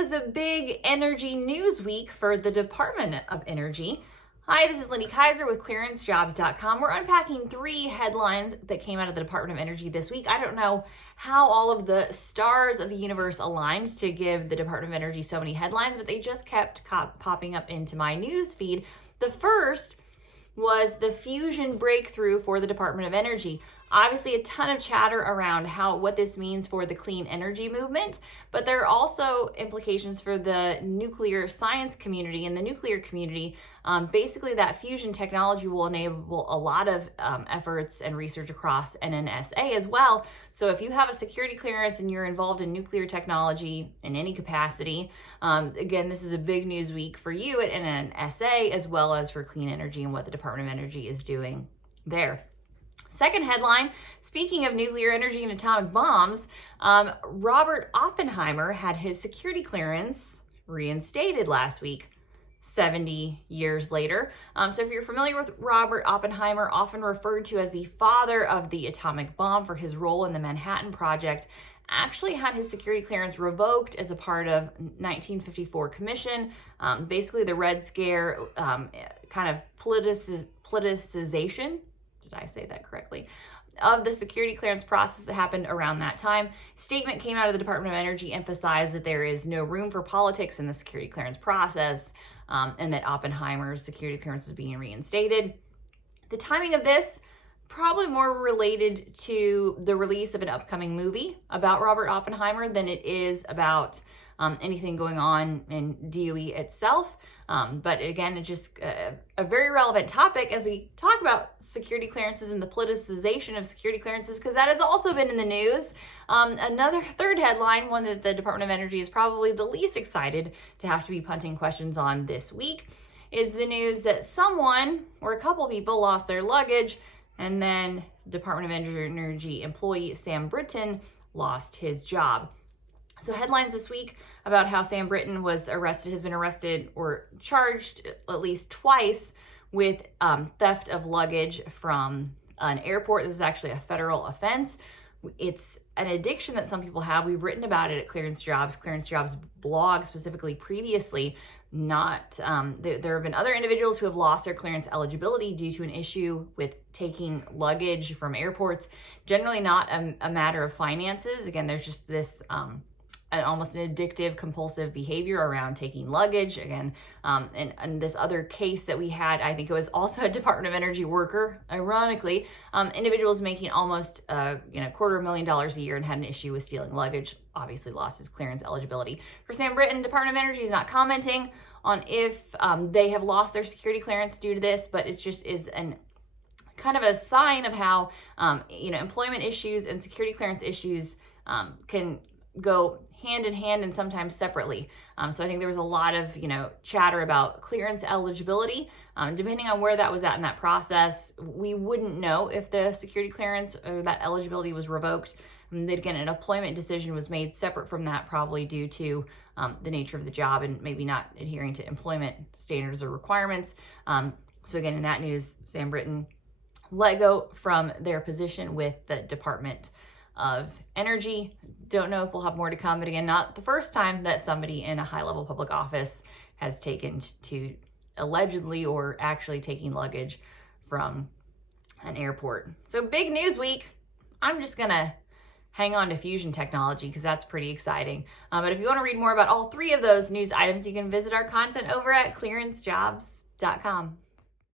was a big energy news week for the Department of Energy. Hi, this is Lindy Kaiser with clearancejobs.com. We're unpacking 3 headlines that came out of the Department of Energy this week. I don't know how all of the stars of the universe aligned to give the Department of Energy so many headlines, but they just kept popping up into my news feed. The first was the fusion breakthrough for the Department of Energy. Obviously, a ton of chatter around what this means for the clean energy movement, but there are also implications for the nuclear science community and the nuclear community. Basically, that fusion technology will enable a lot of efforts and research across NNSA as well. So if you have a security clearance and you're involved in nuclear technology in any capacity, again, this is a big news week for you at NNSA as well as for clean energy and what the Department of Energy is doing there. Second headline, speaking of nuclear energy and atomic bombs, Robert Oppenheimer had his security clearance reinstated last week, 70 years later. So if you're familiar with Robert Oppenheimer, often referred to as the father of the atomic bomb for his role in the Manhattan Project, actually had his security clearance revoked as a part of 1954 commission. Basically the Red Scare kind of politicization, did I say that correctly, of the security clearance process that happened around that time. Statement came out of the Department of Energy, emphasized that there is no room for politics in the security clearance process, and that Oppenheimer's security clearance is being reinstated. The timing of this, probably more related to the release of an upcoming movie about Robert Oppenheimer than it is about anything going on in DOE itself. But again, it's just a very relevant topic as we talk about security clearances and the politicization of security clearances, because that has also been in the news. Another third headline, one that the Department of Energy is probably the least excited to have to be punting questions on this week, is the news that someone or a couple people lost their luggage, and then Department of Energy employee Sam Britton lost his job. So headlines this week about how Sam Brinton has been arrested or charged at least twice with theft of luggage from an airport. This is actually a federal offense. It's an addiction that some people have. We've written about it at Clearance Jobs blog specifically previously. There have been other individuals who have lost their clearance eligibility due to an issue with taking luggage from airports. Generally not a matter of finances. Again, there's just this almost an addictive, compulsive behavior around taking luggage. Again, and this other case that we had, I think it was also a Department of Energy worker, ironically, individuals making almost $250,000 a year and had an issue with stealing luggage, obviously lost his clearance eligibility. For Sam Brinton, Department of Energy is not commenting on if they have lost their security clearance due to this, but it's just an kind of a sign of how employment issues and security clearance issues can go hand in hand and sometimes separately. So I think there was a lot of chatter about clearance eligibility. Depending on where that was at in that process, we wouldn't know if the security clearance or that eligibility was revoked. Then again, an employment decision was made separate from that, probably due to the nature of the job and maybe not adhering to employment standards or requirements. So again, in that news, Sam Brinton let go from their position with the Department of Energy. Don't know if we'll have more to come, but again, not the first time that somebody in a high-level public office has taken to allegedly or actually taking luggage from an airport. So big news week. I'm just gonna hang on to fusion technology because that's pretty exciting. But if you want to read more about all 3 of those news items, you can visit our content over at clearancejobs.com.